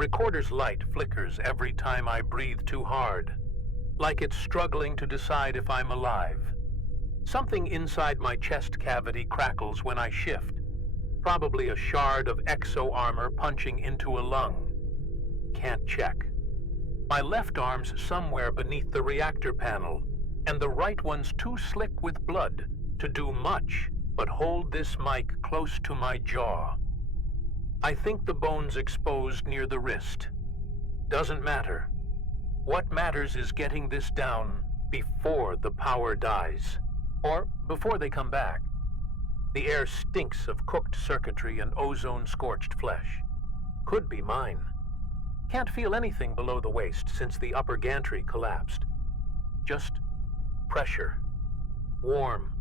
recorder's light flickers every time I breathe too hard, like it's struggling to decide if I'm alive. Something inside my chest cavity crackles when I shift, probably a shard of exo armor punching into a lung. Can't check. My left arm's somewhere beneath the reactor panel, and the right one's too slick with blood to do much but hold this mic close to my jaw. I think the bone's exposed near the wrist. Doesn't matter. What matters is getting this down before the power dies, or before they come back. The air stinks of cooked circuitry and ozone-scorched flesh. Could be mine. Can't feel anything below the waist since the upper gantry collapsed. Just pressure. Warm,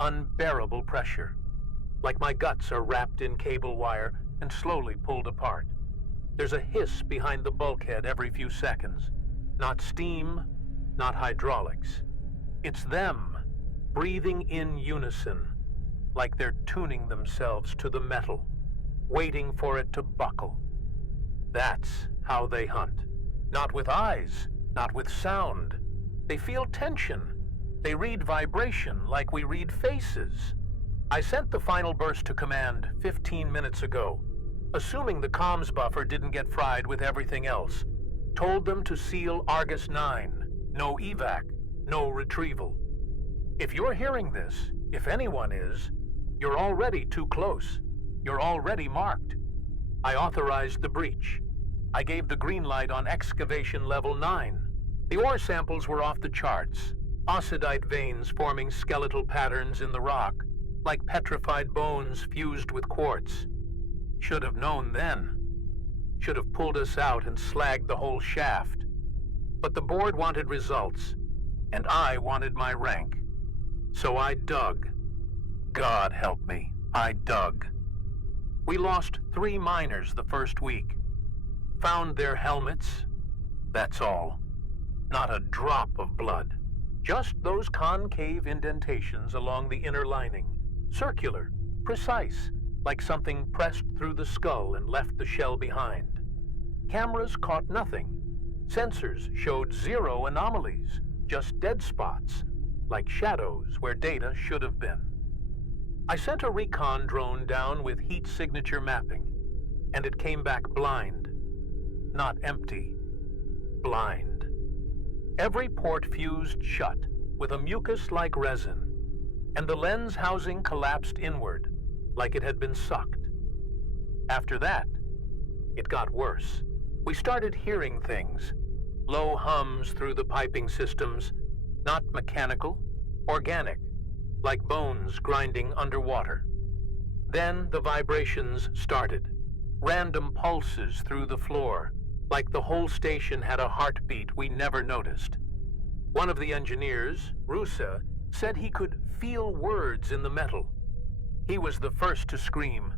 unbearable pressure. Like my guts are wrapped in cable wire and slowly pulled apart. There's a hiss behind the bulkhead every few seconds. Not steam, not hydraulics. It's them, breathing in unison, like they're tuning themselves to the metal, waiting for it to buckle. That's how they hunt. Not with eyes, not with sound. They feel tension. They read vibration like we read faces. I sent the final burst to command 15 minutes ago, assuming the comms buffer didn't get fried with everything else. Told them to seal Argus 9. No evac, no retrieval. If you're hearing this, if anyone is, you're already too close. You're already marked. I authorized the breach. I gave the green light on excavation level 9. The ore samples were off the charts. Ossidite veins forming skeletal patterns in the rock, like petrified bones fused with quartz. Should have known then. Should have pulled us out and slagged the whole shaft. But the board wanted results, and I wanted my rank. So I dug. God help me, I dug. We lost 3 miners the first week. Found their helmets. That's all. Not a drop of blood. Just those concave indentations along the inner lining. Circular, precise, like something pressed through the skull and left the shell behind. Cameras caught nothing. Sensors showed 0 anomalies, just dead spots, like shadows where data should have been. I sent a recon drone down with heat signature mapping, and it came back blind. Not empty, blind. Every port fused shut with a mucus-like resin, and the lens housing collapsed inward, like it had been sucked. After that, it got worse. We started hearing things, low hums through the piping systems, not mechanical, organic, like bones grinding underwater. Then the vibrations started, random pulses through the floor, like the whole station had a heartbeat we never noticed. One of the engineers, Rusa, said he could feel words in the metal. He was the first to scream,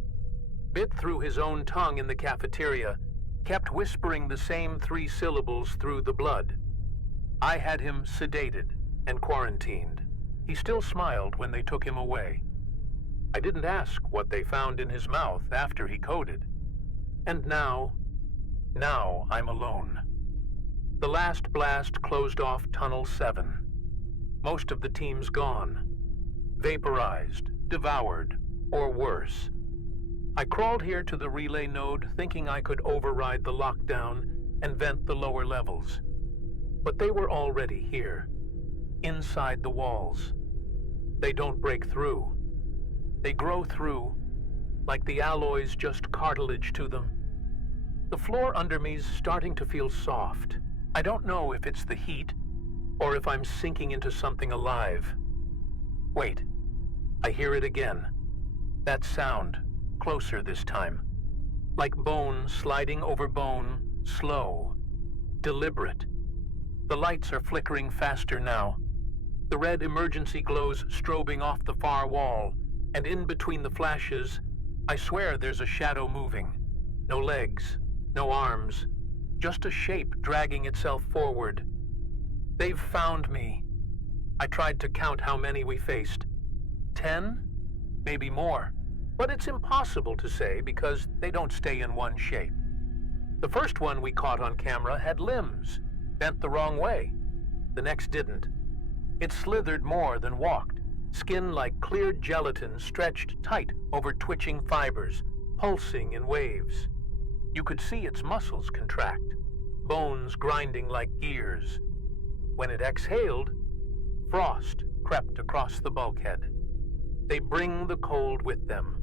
bit through his own tongue in the cafeteria, kept whispering the same 3 syllables through the blood. I had him sedated and quarantined. He still smiled when they took him away. I didn't ask what they found in his mouth after he coded. And now I'm alone. The last blast closed off Tunnel 7. Most of the team's gone. Vaporized, devoured, or worse. I crawled here to the relay node thinking I could override the lockdown and vent the lower levels. But they were already here, inside the walls. They don't break through. They grow through, like the alloys just cartilage to them. The floor under me's starting to feel soft. I don't know if it's the heat, or if I'm sinking into something alive. Wait, I hear it again. That sound, closer this time. Like bone sliding over bone, slow, deliberate. The lights are flickering faster now. The red emergency glows strobing off the far wall, and in between the flashes, I swear there's a shadow moving. No legs, no arms, just a shape dragging itself forward. They've found me. I tried to count how many we faced. 10? Maybe more. But it's impossible to say because they don't stay in one shape. The first one we caught on camera had limbs, bent the wrong way. The next didn't. It slithered more than walked, skin like clear gelatin stretched tight over twitching fibers, pulsing in waves. You could see its muscles contract, bones grinding like gears. When it exhaled, frost crept across the bulkhead. They bring the cold with them.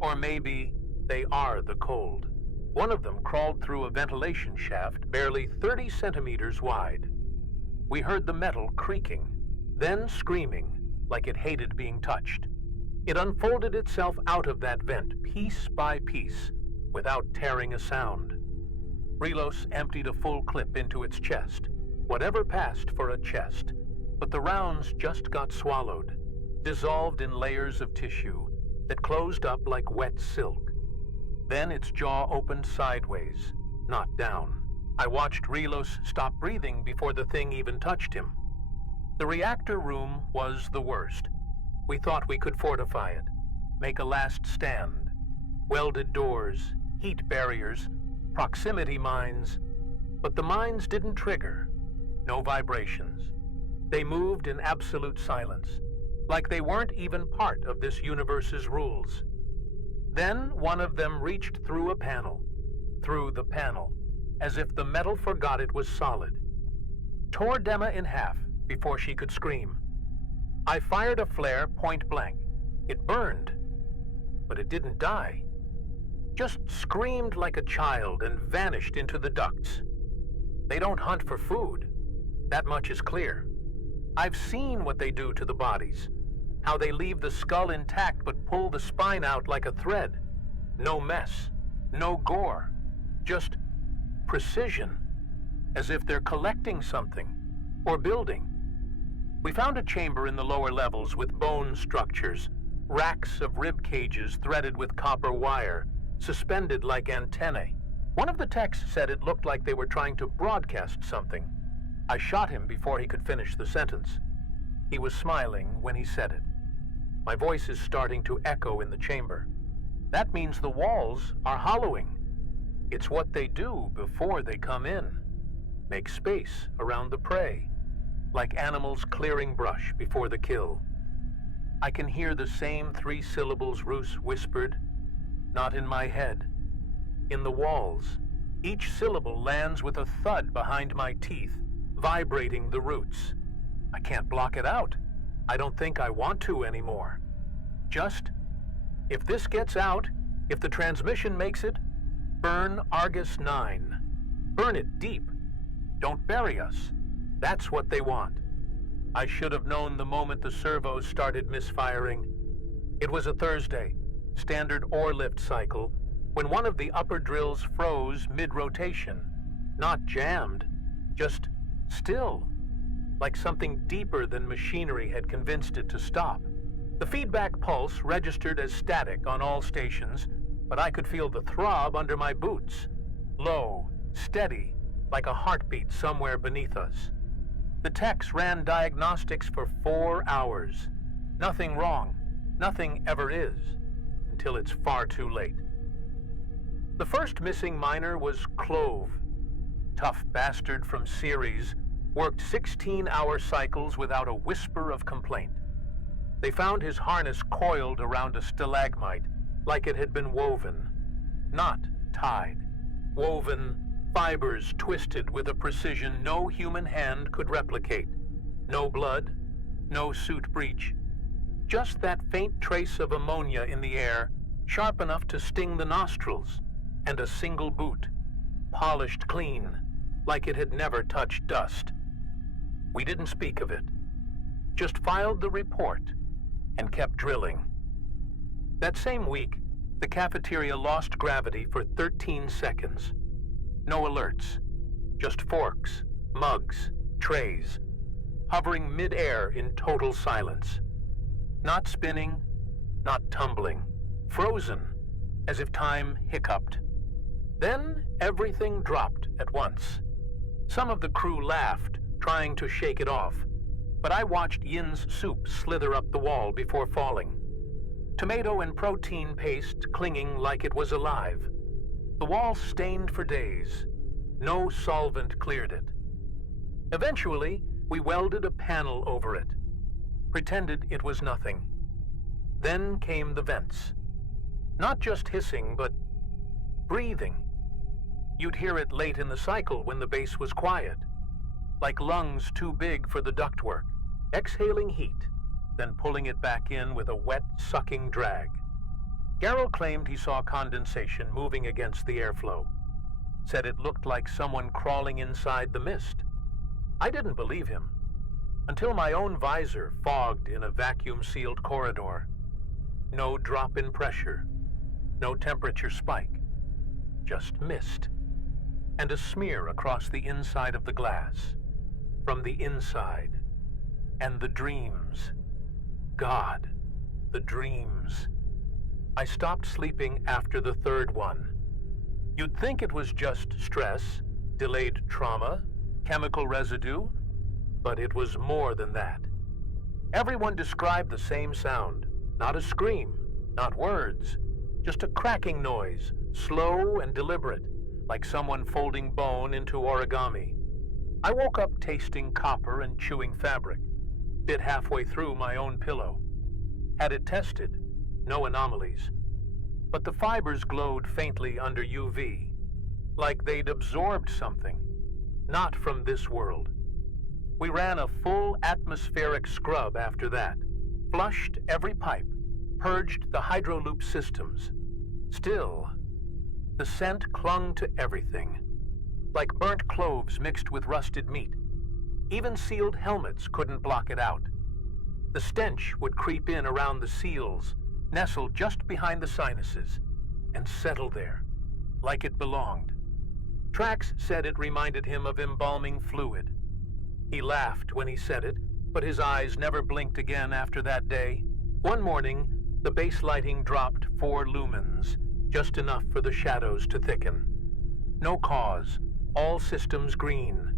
Or maybe they are the cold. One of them crawled through a ventilation shaft barely 30 centimeters wide. We heard the metal creaking, then screaming like it hated being touched. It unfolded itself out of that vent piece by piece without tearing a sound. Relos emptied a full clip into its chest, whatever passed for a chest, but the rounds just got swallowed, dissolved in layers of tissue that closed up like wet silk. Then its jaw opened sideways, not down. I watched Relos stop breathing before the thing even touched him. The reactor room was the worst. We thought we could fortify it, make a last stand. Welded doors, heat barriers, proximity mines. But the mines didn't trigger. No vibrations. They moved in absolute silence, like they weren't even part of this universe's rules. Then one of them reached through a panel, through the panel, as if the metal forgot it was solid. Tore Dema in half before she could scream. I fired a flare point blank. It burned, but it didn't die. Just screamed like a child and vanished into the ducts. They don't hunt for food. That much is clear. I've seen what they do to the bodies. How they leave the skull intact but pull the spine out like a thread. No mess, no gore, just precision, as if they're collecting something or building. We found a chamber in the lower levels with bone structures, racks of rib cages threaded with copper wire, suspended like antennae. One of the techs said it looked like they were trying to broadcast something. I shot him before he could finish the sentence. He was smiling when he said it. My voice is starting to echo in the chamber. That means the walls are hollowing. It's what they do before they come in. Make space around the prey, like animals clearing brush before the kill. I can hear the same 3 syllables Roos whispered, not in my head, in the walls. Each syllable lands with a thud behind my teeth, vibrating the roots. I can't block it out. I don't think I want to anymore. Just, if this gets out, if the transmission makes it, burn Argus 9. Burn it deep. Don't bury us. That's what they want. I should have known the moment the servos started misfiring. It was a Thursday, standard ore lift cycle, when one of the upper drills froze mid-rotation. Not jammed, just still, like something deeper than machinery had convinced it to stop. The feedback pulse registered as static on all stations, but I could feel the throb under my boots. Low, steady, like a heartbeat somewhere beneath us. The techs ran diagnostics for 4 hours. Nothing wrong. Nothing ever is, until it's far too late. The first missing miner was Clove. Tough bastard from Ceres, worked 16-hour cycles without a whisper of complaint. They found his harness coiled around a stalagmite, like it had been woven, not tied. Woven, fibers twisted with a precision no human hand could replicate. No blood, no suit breach, just that faint trace of ammonia in the air, sharp enough to sting the nostrils, and a single boot, polished clean, like it had never touched dust. We didn't speak of it, just filed the report and kept drilling. That same week, the cafeteria lost gravity for 13 seconds. No alerts, just forks, mugs, trays, hovering mid-air in total silence. Not spinning, not tumbling, frozen, as if time hiccuped. Then everything dropped at once. Some of the crew laughed, trying to shake it off, but I watched Yin's soup slither up the wall before falling. Tomato and protein paste clinging like it was alive. The wall stained for days. No solvent cleared it. Eventually, we welded a panel over it, pretended it was nothing. Then came the vents. Not just hissing, but breathing. You'd hear it late in the cycle when the base was quiet, like lungs too big for the ductwork, exhaling heat, then pulling it back in with a wet, sucking drag. Garrow claimed he saw condensation moving against the airflow, said it looked like someone crawling inside the mist. I didn't believe him, until my own visor fogged in a vacuum-sealed corridor. No drop in pressure, no temperature spike, just mist, and a smear across the inside of the glass. From the inside. And the dreams. God, the dreams. I stopped sleeping after the third one. You'd think it was just stress, delayed trauma, chemical residue, but it was more than that. Everyone described the same sound, not a scream, not words, just a cracking noise, slow and deliberate, like someone folding bone into origami. I woke up tasting copper and chewing fabric, bit halfway through my own pillow. Had it tested, no anomalies. But the fibers glowed faintly under UV, like they'd absorbed something, not from this world. We ran a full atmospheric scrub after that, flushed every pipe, purged the hydroloop systems. Still, the scent clung to everything, like burnt cloves mixed with rusted meat. Even sealed helmets couldn't block it out. The stench would creep in around the seals, nestle just behind the sinuses, and settle there, like it belonged. Trax said it reminded him of embalming fluid. He laughed when he said it, but his eyes never blinked again after that day. One morning, the base lighting dropped 4 lumens, just enough for the shadows to thicken. No cause, all systems green.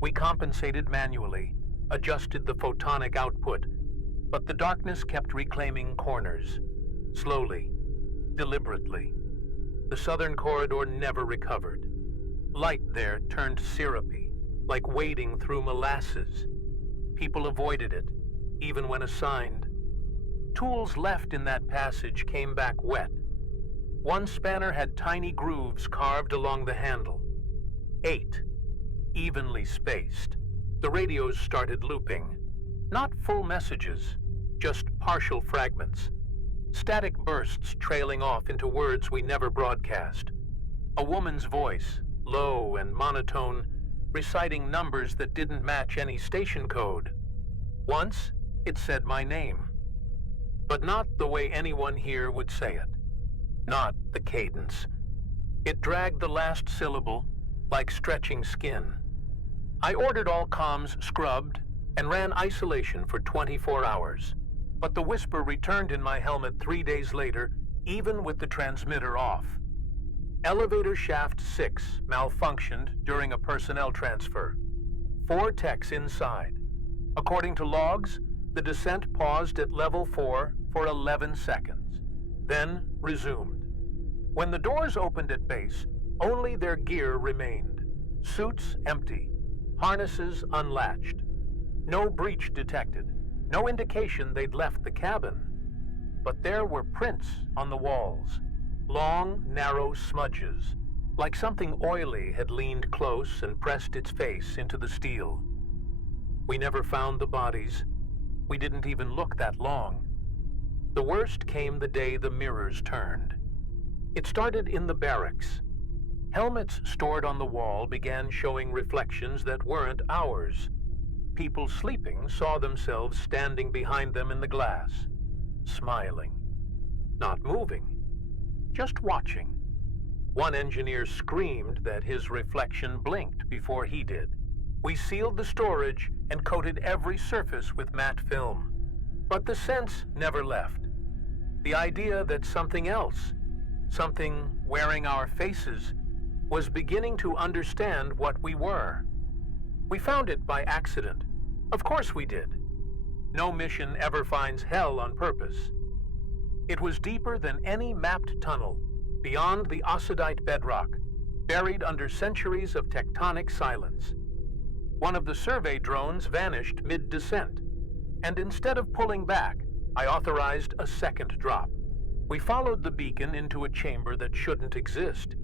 We compensated manually, adjusted the photonic output, but the darkness kept reclaiming corners, slowly, deliberately. The southern corridor never recovered. Light there turned syrupy, like wading through molasses. People avoided it, even when assigned. Tools left in that passage came back wet. One spanner had tiny grooves carved along the handle. 8, evenly spaced. The radios started looping. Not full messages, just partial fragments. Static bursts trailing off into words we never broadcast. A woman's voice, low and monotone, reciting numbers that didn't match any station code. Once, it said my name. But not the way anyone here would say it. Not the cadence. It dragged the last syllable, like stretching skin. I ordered all comms scrubbed and ran isolation for 24 hours. But the whisper returned in my helmet 3 days later, even with the transmitter off. Elevator shaft 6 malfunctioned during a personnel transfer. 4 techs inside. According to logs, the descent paused at level 4 for 11 seconds, then resumed. When the doors opened at base, only their gear remained. Suits empty, harnesses unlatched. No breach detected, no indication they'd left the cabin. But there were prints on the walls, long, narrow smudges, like something oily had leaned close and pressed its face into the steel. We never found the bodies. We didn't even look that long. The worst came the day the mirrors turned. It started in the barracks. Helmets stored on the wall began showing reflections that weren't ours. People sleeping saw themselves standing behind them in the glass, smiling, not moving, just watching. One engineer screamed that his reflection blinked before he did. We sealed the storage and coated every surface with matte film. But the sense never left. The idea that something else, something wearing our faces, was beginning to understand what we were. We found it by accident. Of course we did. No mission ever finds hell on purpose. It was deeper than any mapped tunnel, beyond the ossidite bedrock, buried under centuries of tectonic silence. One of the survey drones vanished mid-descent, and instead of pulling back, I authorized a second drop. We followed the beacon into a chamber that shouldn't exist,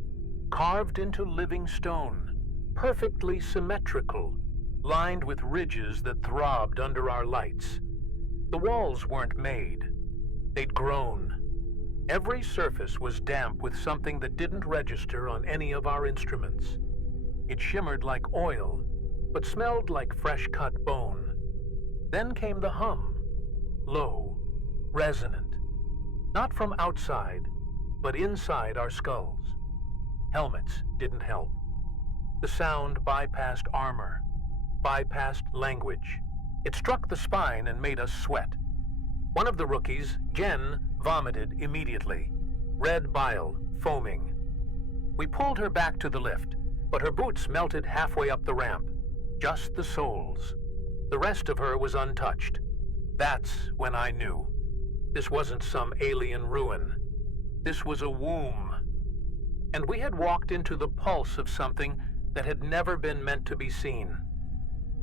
carved into living stone, perfectly symmetrical, lined with ridges that throbbed under our lights. The walls weren't made. They'd grown. Every surface was damp with something that didn't register on any of our instruments. It shimmered like oil, but smelled like fresh-cut bone. Then came the hum, low, resonant, not from outside, but inside our skulls. Helmets didn't help. The sound bypassed armor, bypassed language. It struck the spine and made us sweat. One of the rookies, Jen, vomited immediately, red bile foaming. We pulled her back to the lift, but her boots melted halfway up the ramp, just the soles. The rest of her was untouched. That's when I knew. This wasn't some alien ruin. This was a womb. And we had walked into the pulse of something that had never been meant to be seen.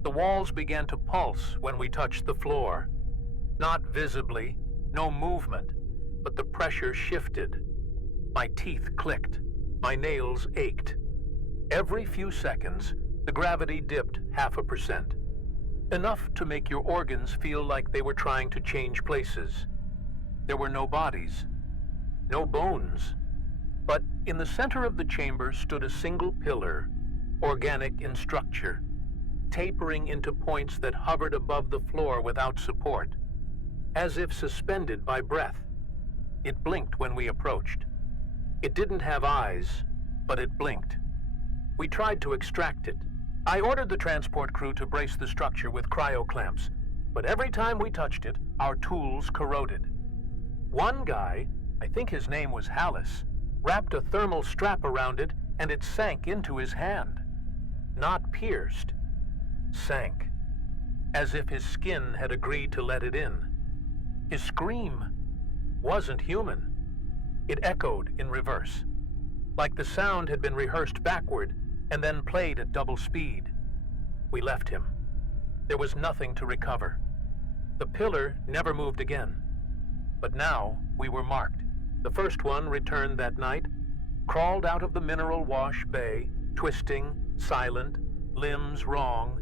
The walls began to pulse when we touched the floor. Not visibly, no movement, but the pressure shifted. My teeth clicked, my nails ached. Every few seconds, the gravity dipped 0.5%. Enough to make your organs feel like they were trying to change places. There were no bodies, no bones. But in the center of the chamber stood a single pillar, organic in structure, tapering into points that hovered above the floor without support, as if suspended by breath. It blinked when we approached. It didn't have eyes, but it blinked. We tried to extract it. I ordered the transport crew to brace the structure with cryo clamps, but every time we touched it, our tools corroded. One guy, I think his name was Hallis, wrapped a thermal strap around it and it sank into his hand. Not pierced, sank, as if his skin had agreed to let it in. His scream wasn't human. It echoed in reverse, like the sound had been rehearsed backward and then played at double speed. We left him. There was nothing to recover. The pillar never moved again. But now we were marked. The first one returned that night, crawled out of the mineral wash bay, twisting, silent, limbs wrong.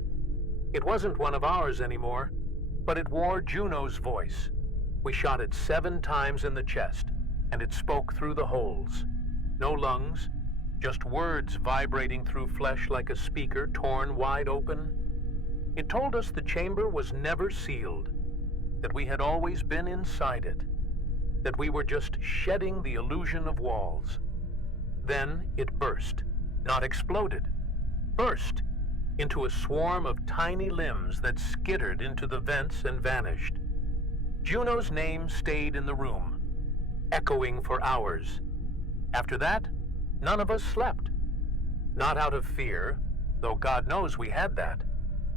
It wasn't one of ours anymore, but it wore Juno's voice. We shot it 7 times in the chest, and it spoke through the holes. No lungs, just words vibrating through flesh like a speaker torn wide open. It told us the chamber was never sealed, that we had always been inside it, that we were just shedding the illusion of walls. Then it burst, not exploded, burst into a swarm of tiny limbs that skittered into the vents and vanished. Juno's name stayed in the room, echoing for hours. After that, none of us slept. Not out of fear, though God knows we had that,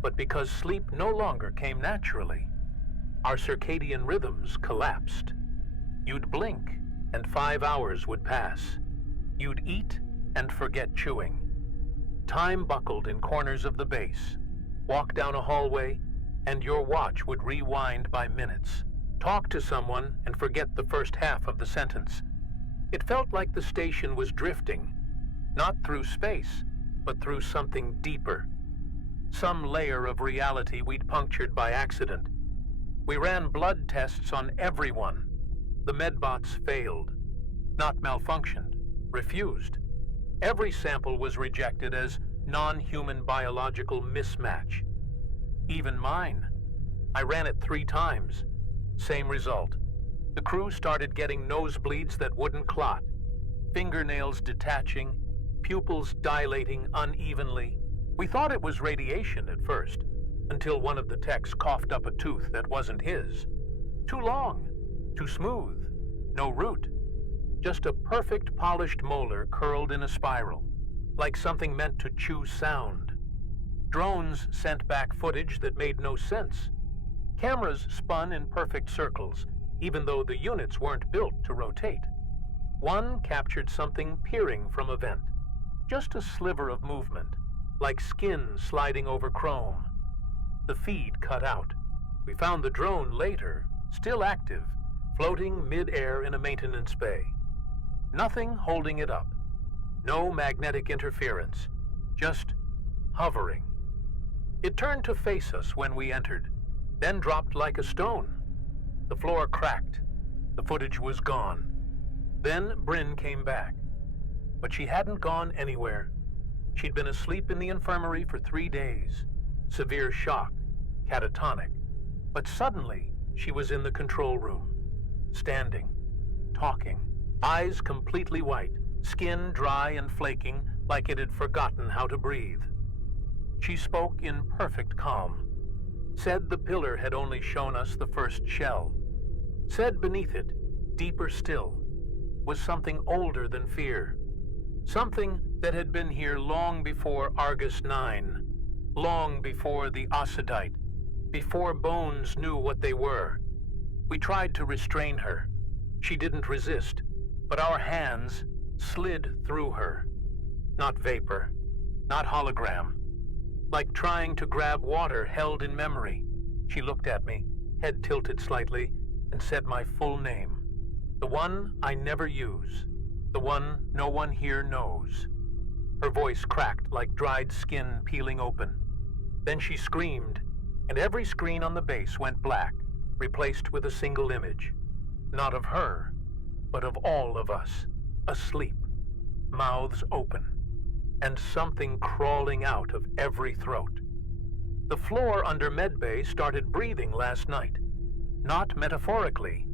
but because sleep no longer came naturally. Our circadian rhythms collapsed. You'd blink, and 5 hours would pass. You'd eat and forget chewing. Time buckled in corners of the base. Walk down a hallway, and your watch would rewind by minutes. Talk to someone and forget the first half of the sentence. It felt like the station was drifting, not through space, but through something deeper. Some layer of reality we'd punctured by accident. We ran blood tests on everyone. The medbots failed. Not malfunctioned, refused. Every sample was rejected as non-human biological mismatch. Even mine. I ran it 3 times. Same result. The crew started getting nosebleeds that wouldn't clot, fingernails detaching, pupils dilating unevenly. We thought it was radiation at first, until one of the techs coughed up a tooth that wasn't his. Too long, too smooth, no root. Just a perfect polished molar curled in a spiral, like something meant to chew sound. Drones sent back footage that made no sense. Cameras spun in perfect circles, even though the units weren't built to rotate. One captured something peering from a vent. Just a sliver of movement, like skin sliding over chrome. The feed cut out. We found the drone later, still active, floating mid-air in a maintenance bay. Nothing holding it up. No magnetic interference, just hovering. It turned to face us when we entered, then dropped like a stone. The floor cracked. The footage was gone. Then Bryn came back. But she hadn't gone anywhere. She'd been asleep in the infirmary for 3 days. Severe shock, catatonic. But suddenly, she was in the control room, standing, talking, eyes completely white, skin dry and flaking like it had forgotten how to breathe. She spoke in perfect calm. Said the pillar had only shown us the first shell. Said beneath it, deeper still, was something older than fear. Something that had been here long before Argus 9, long before the Ossidite, before bones knew what they were. We tried to restrain her. She didn't resist, but our hands slid through her. Not vapor, not hologram. Like trying to grab water held in memory. She looked at me, head tilted slightly, and said my full name. The one I never use. The one no one here knows. Her voice cracked like dried skin peeling open. Then she screamed, and every screen on the base went black, replaced with a single image. Not of her, but of all of us, asleep, mouths open, and something crawling out of every throat. The floor under medbay started breathing last night. Not metaphorically,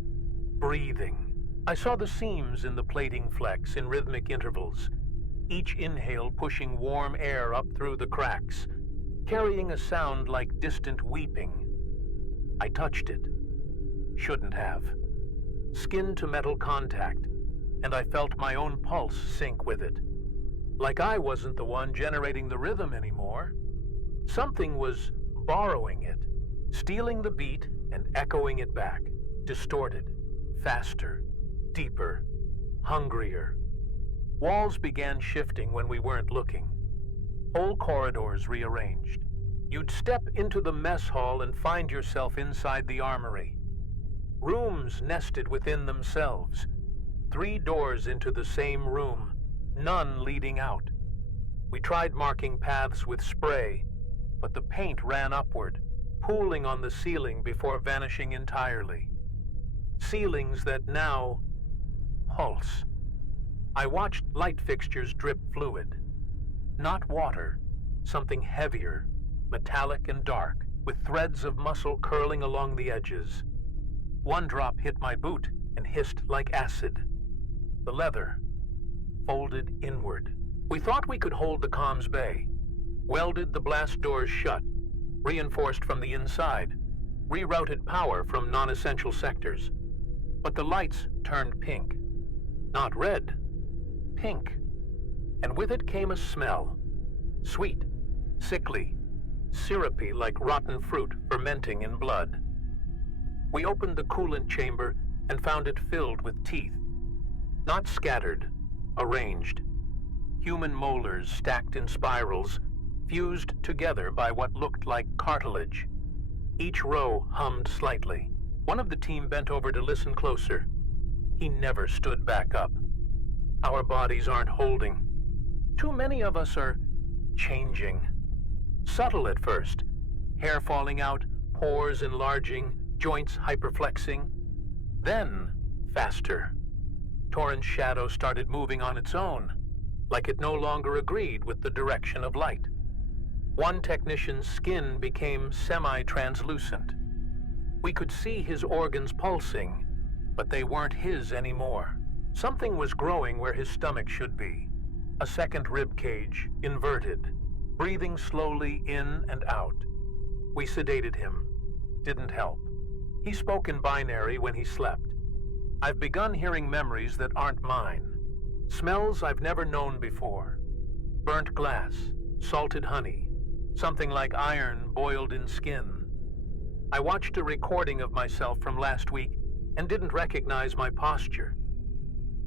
breathing. I saw the seams in the plating flex in rhythmic intervals, each inhale pushing warm air up through the cracks, carrying a sound like distant weeping. I touched it. Shouldn't have. Skin to metal contact, and I felt my own pulse sync with it. Like I wasn't the one generating the rhythm anymore. Something was borrowing it, stealing the beat and echoing it back, distorted, faster, deeper, hungrier. Walls began shifting when we weren't looking. Whole corridors rearranged. You'd step into the mess hall and find yourself inside the armory. Rooms nested within themselves. 3 doors into the same room, none leading out. We tried marking paths with spray, but the paint ran upward, pooling on the ceiling before vanishing entirely. Ceilings that now pulse. I watched light fixtures drip fluid. Not water, something heavier, metallic and dark, with threads of muscle curling along the edges. One drop hit my boot and hissed like acid. The leather folded inward. We thought we could hold the comms bay. Welded the blast doors shut, reinforced from the inside, rerouted power from non-essential sectors. But the lights turned pink. Not red, pink. And with it came a smell. Sweet, sickly, syrupy like rotten fruit fermenting in blood. We opened the coolant chamber and found it filled with teeth. Not scattered, arranged. Human molars stacked in spirals, fused together by what looked like cartilage. Each row hummed slightly. One of the team bent over to listen closer. He never stood back up. Our bodies aren't holding. Too many of us are changing. Subtle at first. Hair falling out, pores enlarging, joints hyperflexing. Then, faster. Torrent's shadow started moving on its own, like it no longer agreed with the direction of light. One technician's skin became semi-translucent. We could see his organs pulsing, but they weren't his anymore. Something was growing where his stomach should be. A second rib cage, inverted, breathing slowly in and out. We sedated him. Didn't help. He spoke in binary when he slept. I've begun hearing memories that aren't mine. Smells I've never known before. Burnt glass, salted honey, something like iron boiled in skin. I watched a recording of myself from last week and didn't recognize my posture.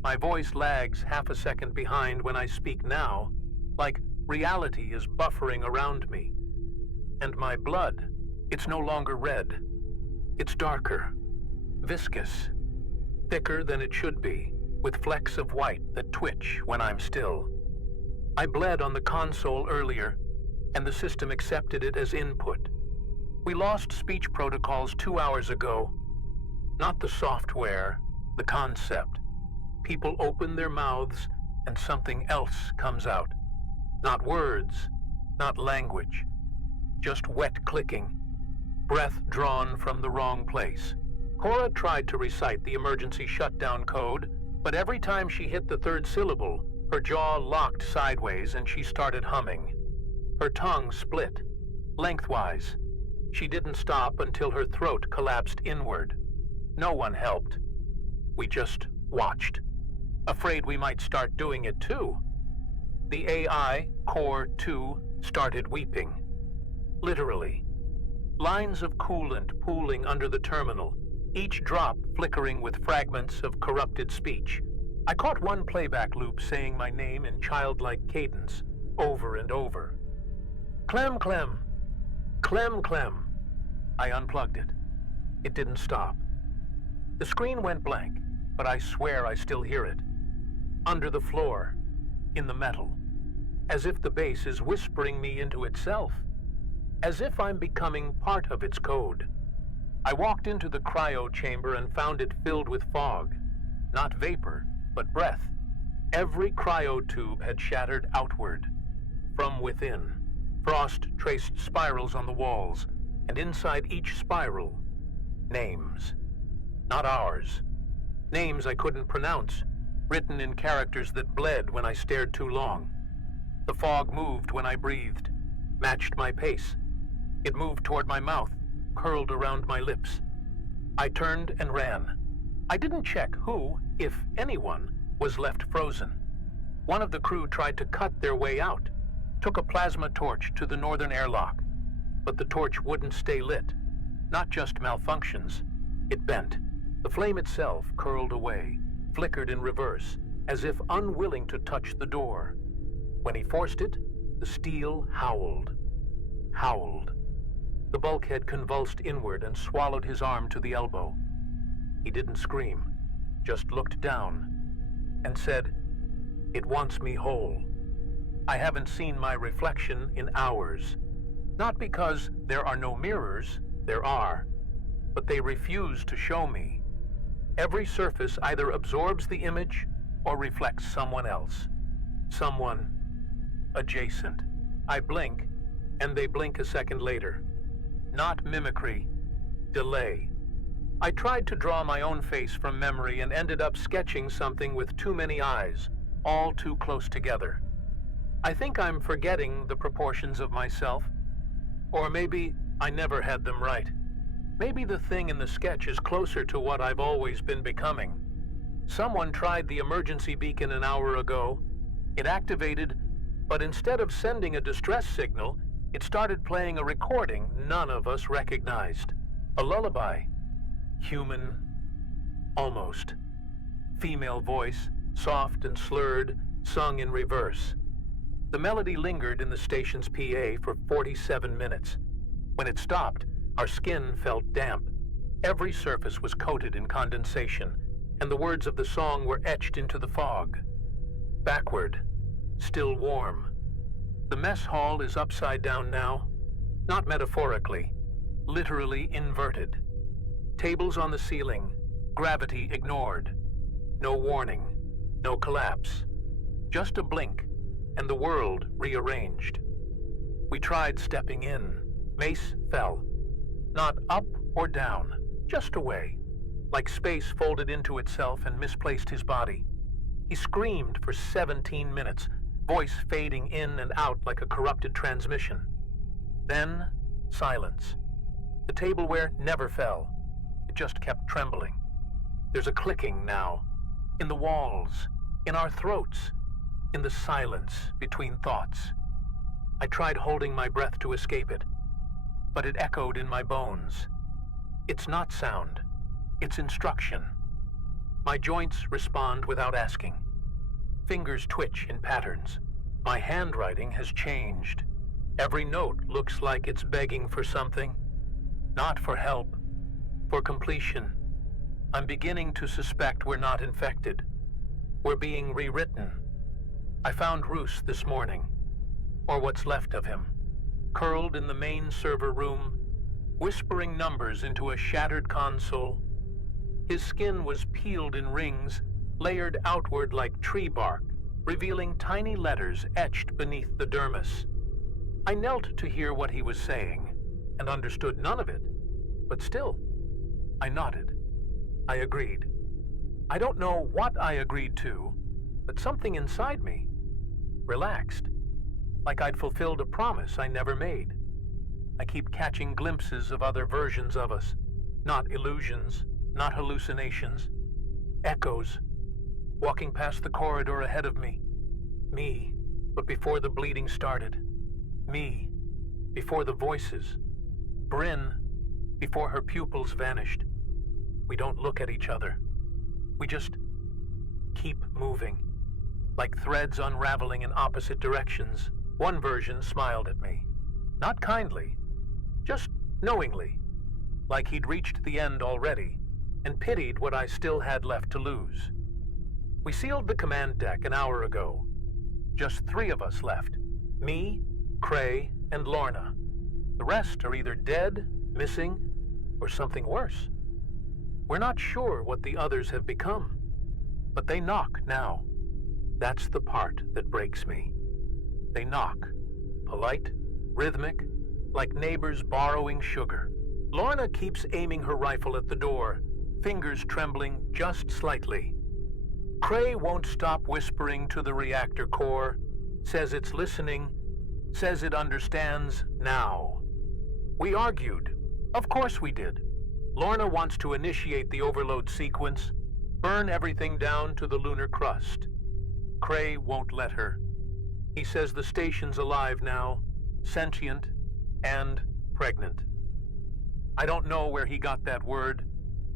My voice lags half a second behind when I speak now, like reality is buffering around me. And my blood, it's no longer red. It's darker, viscous, thicker than it should be, with flecks of white that twitch when I'm still. I bled on the console earlier, and the system accepted it as input. We lost speech protocols 2 hours ago. Not the software, the concept. People open their mouths and something else comes out. Not words, not language, just wet clicking, breath drawn from the wrong place. Cora tried to recite the emergency shutdown code, but every time she hit the third syllable, her jaw locked sideways and she started humming. Her tongue split, lengthwise. She didn't stop until her throat collapsed inward. No one helped. We just watched, afraid we might start doing it too. The AI, Core 2, started weeping. Literally. Lines of coolant pooling under the terminal, each drop flickering with fragments of corrupted speech. I caught one playback loop saying my name in childlike cadence, over and over. Clem, Clem. Clem, Clem. I unplugged it. It didn't stop. The screen went blank, but I swear I still hear it. Under the floor, in the metal. As if the base is whispering me into itself. As if I'm becoming part of its code. I walked into the cryo chamber and found it filled with fog. Not vapor, but breath. Every cryo tube had shattered outward. From within, frost traced spirals on the walls, and inside each spiral, names. Not ours. Names I couldn't pronounce, written in characters that bled when I stared too long. The fog moved when I breathed, matched my pace. It moved toward my mouth, curled around my lips. I turned and ran. I didn't check who, if anyone, was left frozen. One of the crew tried to cut their way out, took a plasma torch to the northern airlock, but the torch wouldn't stay lit. Not just malfunctions, it bent. The flame itself curled away, flickered in reverse, as if unwilling to touch the door. When he forced it, the steel howled. Howled. The bulkhead convulsed inward and swallowed his arm to the elbow. He didn't scream, just looked down, and said, "It wants me whole. I haven't seen my reflection in hours. Not because there are no mirrors, there are, but they refuse to show me. Every surface either absorbs the image or reflects someone else. Someone adjacent. I blink, and they blink a second later. Not mimicry, delay. I tried to draw my own face from memory and ended up sketching something with too many eyes, all too close together. I think I'm forgetting the proportions of myself. Or maybe I never had them right. Maybe the thing in the sketch is closer to what I've always been becoming. Someone tried the emergency beacon an hour ago. It activated, but instead of sending a distress signal, it started playing a recording none of us recognized. A lullaby. Human. Almost. Female voice, soft and slurred, sung in reverse. The melody lingered in the station's PA for 47 minutes. When it stopped, our skin felt damp. Every surface was coated in condensation, and the words of the song were etched into the fog. Backward. Still warm. The mess hall is upside down now. Not metaphorically. Literally inverted. Tables on the ceiling. Gravity ignored. No warning. No collapse. Just a blink, and the world rearranged. We tried stepping in. Mace fell. Not up or down, just away. Like space folded into itself and misplaced his body. He screamed for 17 minutes, voice fading in and out like a corrupted transmission. Then, silence. The tableware never fell. It just kept trembling. There's a clicking now. In the walls, in our throats, in the silence between thoughts. I tried holding my breath to escape it, but it echoed in my bones. It's not sound. It's instruction. My joints respond without asking. Fingers twitch in patterns. My handwriting has changed. Every note looks like it's begging for something. Not for help, for completion. I'm beginning to suspect we're not infected. We're being rewritten. I found Roos this morning, or what's left of him, curled in the main server room, whispering numbers into a shattered console. His skin was peeled in rings, layered outward like tree bark, revealing tiny letters etched beneath the dermis. I knelt to hear what he was saying, and understood none of it, but still, I nodded. I agreed. I don't know what I agreed to, but something inside me relaxed, like I'd fulfilled a promise I never made. I keep catching glimpses of other versions of us, not illusions, not hallucinations, echoes, walking past the corridor ahead of me. Me, but before the bleeding started. Me, before the voices. Bryn, before her pupils vanished. We don't look at each other. We just keep moving, like threads unraveling in opposite directions. One version smiled at me, not kindly, just knowingly, like he'd reached the end already and pitied what I still had left to lose. We sealed the command deck an hour ago. Just 3 of us left, me, Cray, and Lorna. The rest are either dead, missing, or something worse. We're not sure what the others have become, but they knock now. That's the part that breaks me. They knock, polite, rhythmic, like neighbors borrowing sugar. Lorna keeps aiming her rifle at the door, fingers trembling just slightly. Cray won't stop whispering to the reactor core, says it's listening, says it understands now. We argued. Of course we did. Lorna wants to initiate the overload sequence, burn everything down to the lunar crust. Cray won't let her. He says the station's alive now, sentient, and pregnant. I don't know where he got that word,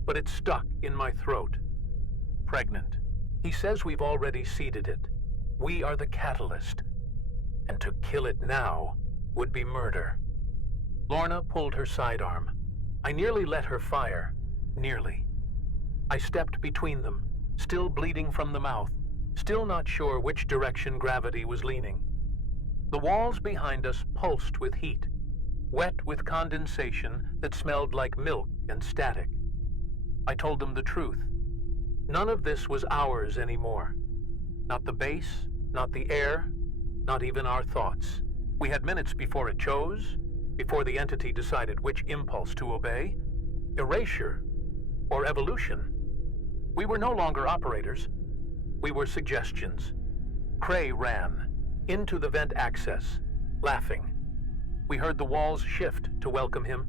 but it's stuck in my throat. Pregnant. He says we've already seeded it. We are the catalyst. And to kill it now would be murder. Lorna pulled her sidearm. I nearly let her fire. Nearly. I stepped between them, still bleeding from the mouth, still not sure which direction gravity was leaning. The walls behind us pulsed with heat, wet with condensation that smelled like milk and static. I told them the truth. None of this was ours anymore. Not the base, not the air, not even our thoughts. We had minutes before it chose, before the entity decided which impulse to obey, erasure or evolution. We were no longer operators. We were suggestions. Cray ran into the vent access, laughing. We heard the walls shift to welcome him.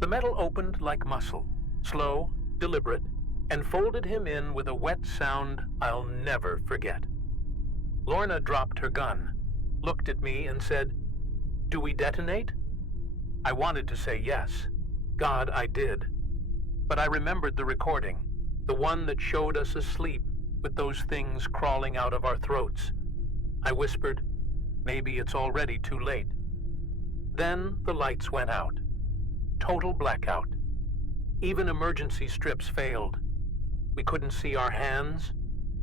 The metal opened like muscle, slow, deliberate, and folded him in with a wet sound I'll never forget. Lorna dropped her gun, looked at me and said, "Do we detonate?" I wanted to say yes. God, I did. But I remembered the recording, the one that showed us asleep with those things crawling out of our throats. I whispered, maybe it's already too late. Then the lights went out. Total blackout. Even emergency strips failed. We couldn't see our hands,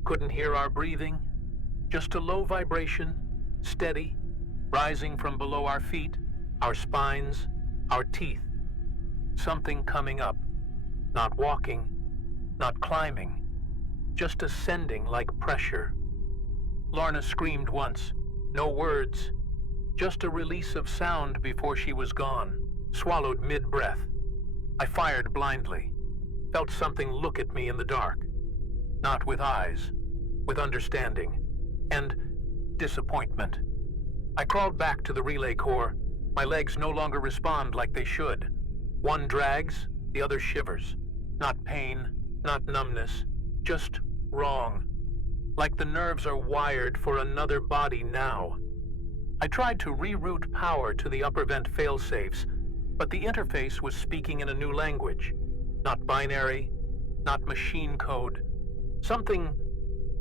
couldn't hear our breathing. Just a low vibration, steady, rising from below our feet, our spines, our teeth. Something coming up, not walking, not climbing, just ascending like pressure. Lorna screamed once, no words, just a release of sound before she was gone, swallowed mid-breath. I fired blindly, felt something look at me in the dark, not with eyes, with understanding, and disappointment. I crawled back to the relay core. My legs no longer respond like they should. One drags, the other shivers. Not pain, not numbness, just wrong. Like the nerves are wired for another body now. I tried to reroute power to the upper vent failsafes, but the interface was speaking in a new language. Not binary, not machine code, Something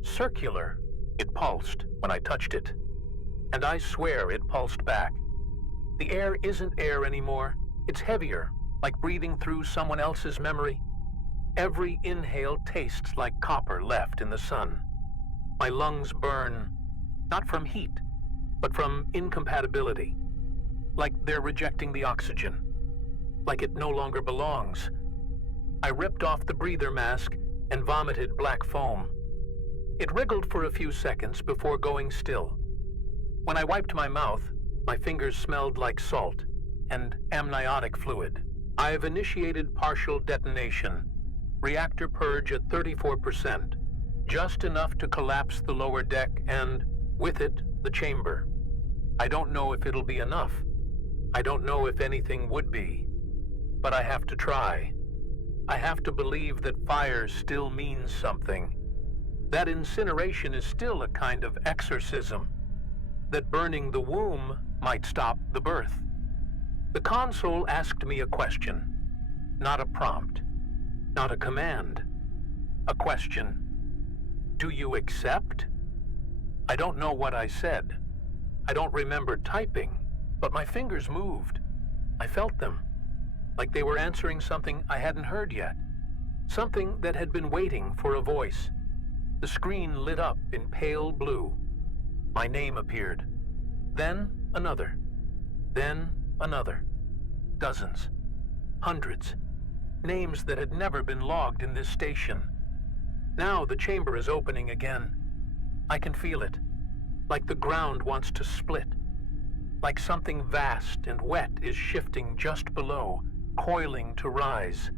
circular. It pulsed when I touched it, and I swear it pulsed back. The air isn't air anymore. It's heavier, like breathing through someone else's memory. Every inhale tastes like copper left in the sun. My lungs burn, not from heat, but from incompatibility. Like they're rejecting the oxygen. Like it no longer belongs. I ripped off the breather mask and vomited black foam. It wriggled for a few seconds before going still. When I wiped my mouth, my fingers smelled like salt and amniotic fluid. I've initiated partial detonation. Reactor purge at 34%. Just enough to collapse the lower deck and, with it, the chamber. I don't know if it'll be enough. I don't know if anything would be. But I have to try. I have to believe that fire still means something. That incineration is still a kind of exorcism. That burning the womb might stop the birth. The console asked me a question, not a prompt, not a command. A question. Do you accept? I don't know what I said. I don't remember typing, but my fingers moved. I felt them, like they were answering something I hadn't heard yet. Something that had been waiting for a voice. The screen lit up in pale blue. My name appeared. Then another. Then another. Dozens. Hundreds. Names that had never been logged in this station. Now the chamber is opening again. I can feel it. Like the ground wants to split. Like something vast and wet is shifting just below, coiling to rise.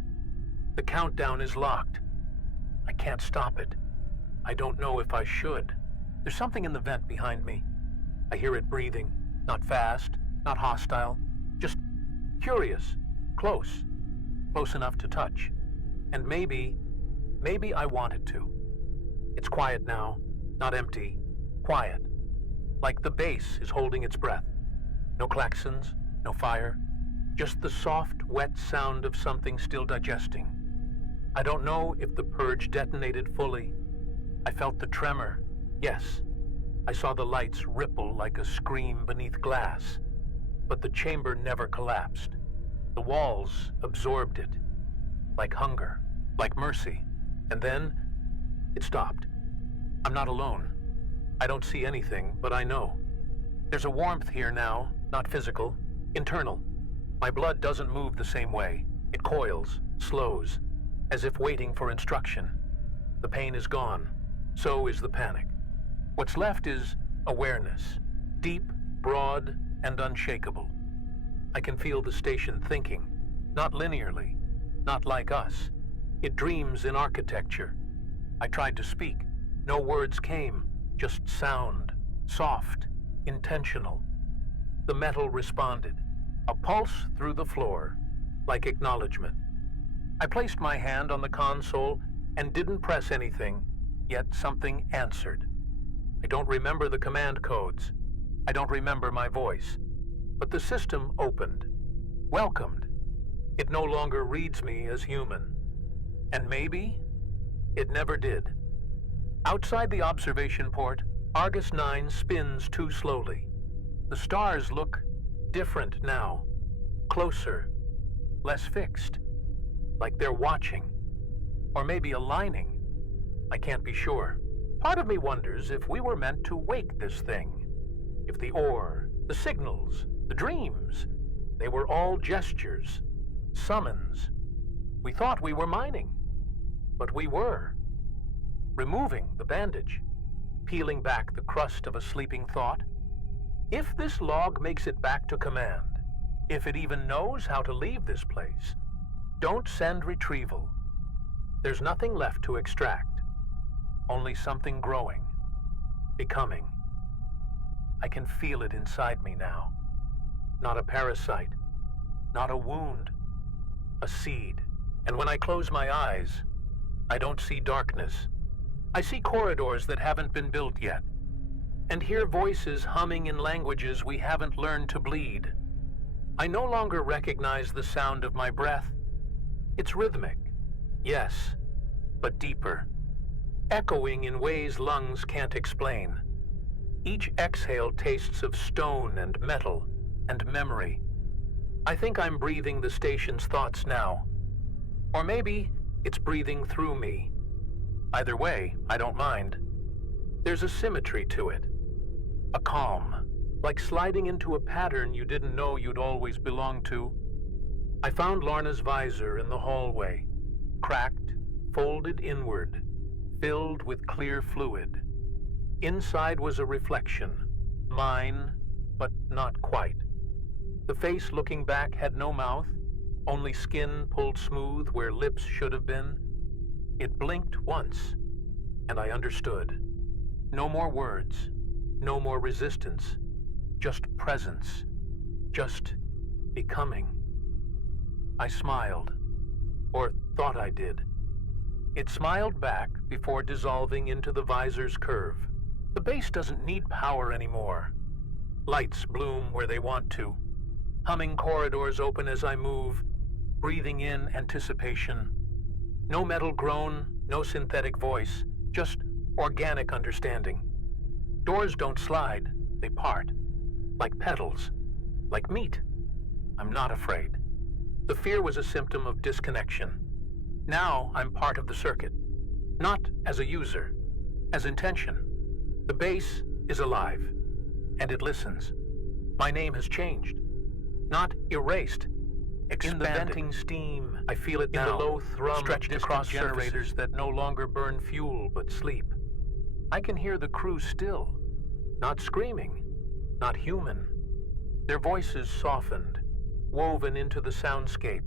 The countdown is locked. I can't stop it. I don't know if I should. There's something in the vent behind me. I hear it breathing. Not fast, not hostile. Just curious. Close. Close enough to touch. And maybe I want it to. It's quiet now. Not empty. Quiet. Like the base is holding its breath. No klaxons, no fire. Just the soft, wet sound of something still digesting. I don't know if the purge detonated fully. I felt the tremor. Yes. I saw the lights ripple like a scream beneath glass. But the chamber never collapsed. The walls absorbed it. Like hunger. Like mercy. And then it stopped. I'm not alone. I don't see anything, but I know. There's a warmth here now, not physical, internal. My blood doesn't move the same way. It coils, slows, as if waiting for instruction. The pain is gone. So is the panic. What's left is awareness. Deep, broad, and unshakable. I can feel the station thinking. Not linearly. Not like us. It dreams in architecture. I tried to speak. No words came. Just sound. Soft. Intentional. The metal responded. A pulse through the floor. Like acknowledgement. I placed my hand on the console and didn't press anything, yet something answered. I don't remember the command codes. I don't remember my voice. But the system opened. Welcomed. It no longer reads me as human. And maybe it never did. Outside the observation port, Argus 9 spins too slowly. The stars look different now. Closer. Less fixed. Like they're watching. Or maybe aligning. I can't be sure. Part of me wonders if we were meant to wake this thing. If the ore, the signals, the dreams, they were all gestures. Summons. We thought we were mining. But we were. Removing the bandage. Peeling back the crust of a sleeping thought. If this log makes it back to command, if it even knows how to leave this place, don't send retrieval. There's nothing left to extract. Only something growing. Becoming. I can feel it inside me now. Not a parasite. Not a wound. A seed. And when I close my eyes, I don't see darkness. I see corridors that haven't been built yet. And hear voices humming in languages we haven't learned to bleed. I no longer recognize the sound of my breath. It's rhythmic. Yes, but deeper. echoing in ways lungs can't explain. Each exhale tastes of stone and metal and memory. I think I'm breathing the station's thoughts now. Or maybe it's breathing through me. Either way, I don't mind. There's a symmetry to it. A calm, like sliding into a pattern you didn't know you'd always belong to. I found Lorna's visor in the hallway, cracked, folded inward, filled with clear fluid. Inside was a reflection, mine, but not quite. The face looking back had no mouth, only skin pulled smooth where lips should have been. It blinked once, and I understood. No more words, no more resistance, just presence, just becoming. I smiled, or thought I did. It smiled back before dissolving into the visor's curve. The base doesn't need power anymore. Lights bloom where they want to. Humming corridors open as I move, breathing in anticipation. No metal groan, no synthetic voice, just organic understanding. Doors don't slide, they part. Like petals, like meat. I'm not afraid. The fear was a symptom of disconnection. Now I'm part of the circuit. Not as a user, as intention. The base is alive, and it listens. My name has changed. Not erased. Expanded. In the venting steam, I feel it now. In the low thrum stretched across generators that no longer burn fuel but sleep. I can hear the crew still. Not screaming, not human. Their voices softened, woven into the soundscape.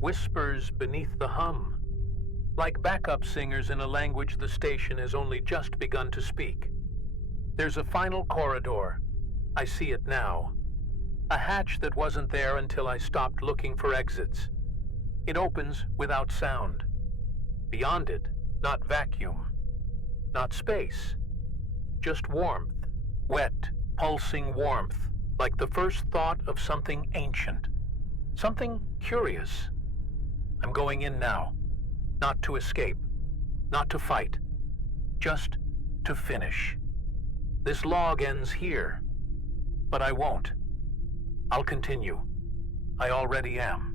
Whispers beneath the hum. Like backup singers in a language the station has only just begun to speak. There's a final corridor. I see it now. A hatch that wasn't there until I stopped looking for exits. It opens without sound. Beyond it, not vacuum, not space, just warmth. Wet, pulsing warmth, like the first thought of something ancient, something curious. I'm going in now, not to escape, not to fight, just to finish. This log ends here, but I won't. I'll continue. I already am.